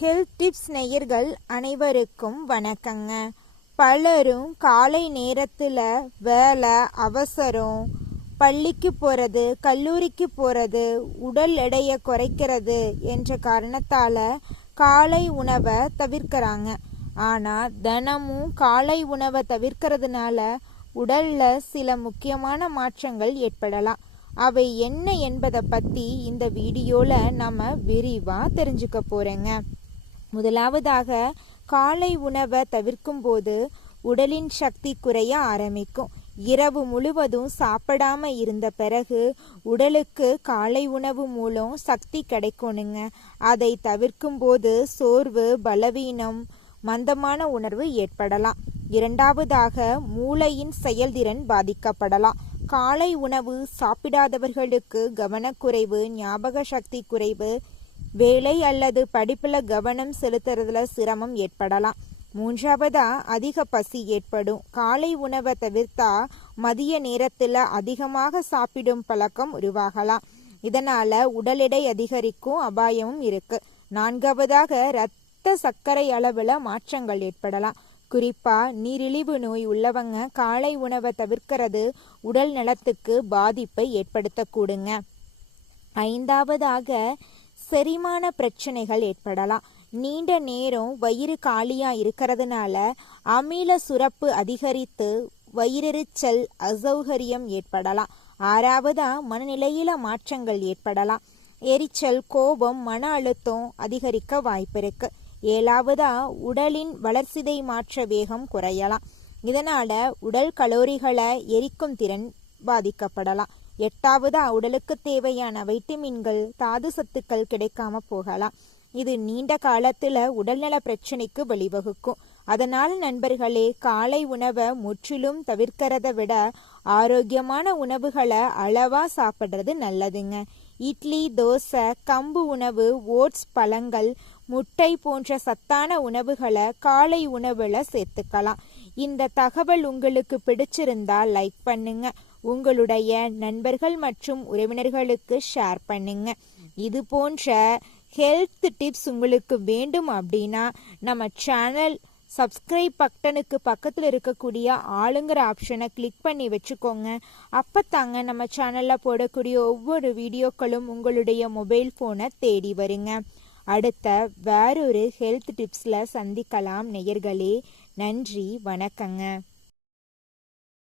Health tips நேயர்கள் அனைவருக்கும் வணக்கங்க. பலரும் காலை நேரத்தில் வேலை அவசரம், பள்ளிக்கு போகிறது, கல்லூரிக்கு போகிறது, உடல் எடையை குறைக்கிறது என்ற காரணத்தால் காலை உணவை தவிர்க்கிறாங்க. ஆனால் தினமும் காலை உணவை தவிர்க்கிறதுனால உடலில் சில முக்கியமான மாற்றங்கள் ஏற்படலாம். அவை என்ன என்பதை பற்றி இந்த வீடியோவில் நம்ம விரிவாக தெரிஞ்சுக்க போகிறோங்க. முதலாவதாக, காலை உணவை தவிர்க்கும் போது உடலின் சக்தி குறைய ஆரம்பிக்கும். இரவு முழுவதும் சாப்பிடாம இருந்த பிறகு உடலுக்கு காலை உணவு மூலம் சக்தி கிடைக்கணுங்க. அதை தவிர்க்கும் போது சோர்வு, பலவீனம், மந்தமான உணர்வு ஏற்படலாம். இரண்டாவதாக, மூளையின் செயல்திறன் பாதிக்கப்படலாம். காலை உணவு சாப்பிடாதவர்களுக்கு கவனக்குறைவு, ஞாபக சக்தி குறைவு, வேலை அல்லது படிப்புல கவனம் செலுத்துறதுல சிரமம் ஏற்படலாம். மூன்றாவதா, அதிக பசி ஏற்படும். காலை உணவை தவிர்த்தா மதிய நேரத்துல அதிகமாக சாப்பிடும் பழக்கம் உருவாகலாம். இதனால உடல் எடை அதிகரிக்கும் அபாயமும் இருக்கு. நான்காவதாக, இரத்த சர்க்கரை அளவுல மாற்றங்கள் ஏற்படலாம். குறிப்பா நீரிழிவு நோய் உள்ளவங்க காலை உணவை தவிர்க்கிறது உடல் நலத்துக்கு பாதிப்பை ஏற்படுத்தக்கூடுங்க. ஐந்தாவதாக, செரிமான பிரச்சனைகள் ஏற்படலாம். நீண்ட நேரம் வயிறு காலியா இருக்கிறதுனால அமில சுரப்பு அதிகரித்து வயிறெரிச்சல், அசௌகரியம் ஏற்படலாம். ஆறாவதா, மனநிலையில மாற்றங்கள் ஏற்படலாம். எரிச்சல், கோபம், மன அழுத்தம் அதிகரிக்க வாய்ப்பிருக்கு. ஏழாவதா, உடலின் வளர்சிதை மாற்ற வேகம் குறையலாம். இதனால உடல் கலோரிகளை எரிக்கும் திறன் பாதிக்கப்படலாம். எட்டாவதா, உடலுக்கு தேவையான வைட்டமின்கள், தாது சத்துக்கள் கிடைக்காம போகலாம். இது நீண்ட காலத்துல உடல்நல பிரச்சனைக்கு வழிவகுக்கும். அதனால நண்பர்களே, காலை உணவை முற்றிலும் தவிர்க்கிறத விட ஆரோக்கியமான உணவுகளை அளவா சாப்பிட்றது நல்லதுங்க. இட்லி, தோசை, கம்பு உணவு, ஓட்ஸ், பழங்கள், முட்டை போன்ற சத்தான உணவுகளை காலை உணவுல சேர்த்துக்கலாம். இந்த தகவல் உங்களுக்கு பிடிச்சிருந்தா லைக் பண்ணுங்க. உங்களுடைய நண்பர்கள் மற்றும் உறவினர்களுக்கு ஷேர் பண்ணுங்க. இது போன்ற ஹெல்த் டிப்ஸ் உங்களுக்கு வேண்டும் அப்படின்னா நம்ம சேனல் சப்ஸ்கிரைப் பட்டனுக்கு பக்கத்தில் இருக்கக்கூடிய ஆளுங்கிற ஆப்ஷனை கிளிக் பண்ணி வச்சுக்கோங்க. அப்பத்தாங்க நம்ம சேனலில் போடக்கூடிய ஒவ்வொரு வீடியோக்களும் உங்களுடைய மொபைல் ஃபோனை தேடி வருங்க. அடுத்த வேறொரு ஹெல்த் டிப்ஸில் சந்திக்கலாம் நேயர்களே. நன்றி, வணக்கங்க.